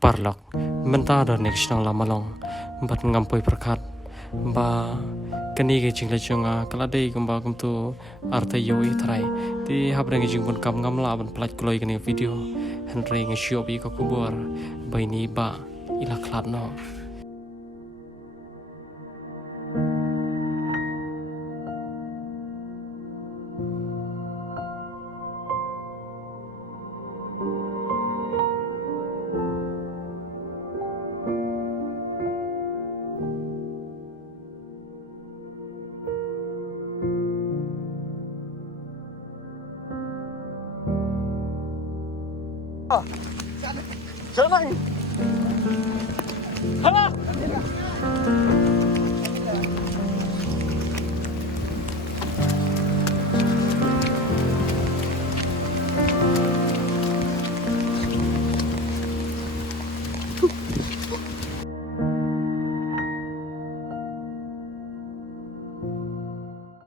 parlok mentah dan next nang lama long bat ngampoi perkat ba kani ke jing le chunga kala dei gamba kum tu arte yoi thrai ti habrang jing bun kam ngam la ban plat kloi kani video henry nge shop i ka kubor bai ni ba ila klat no Jalan. Hala.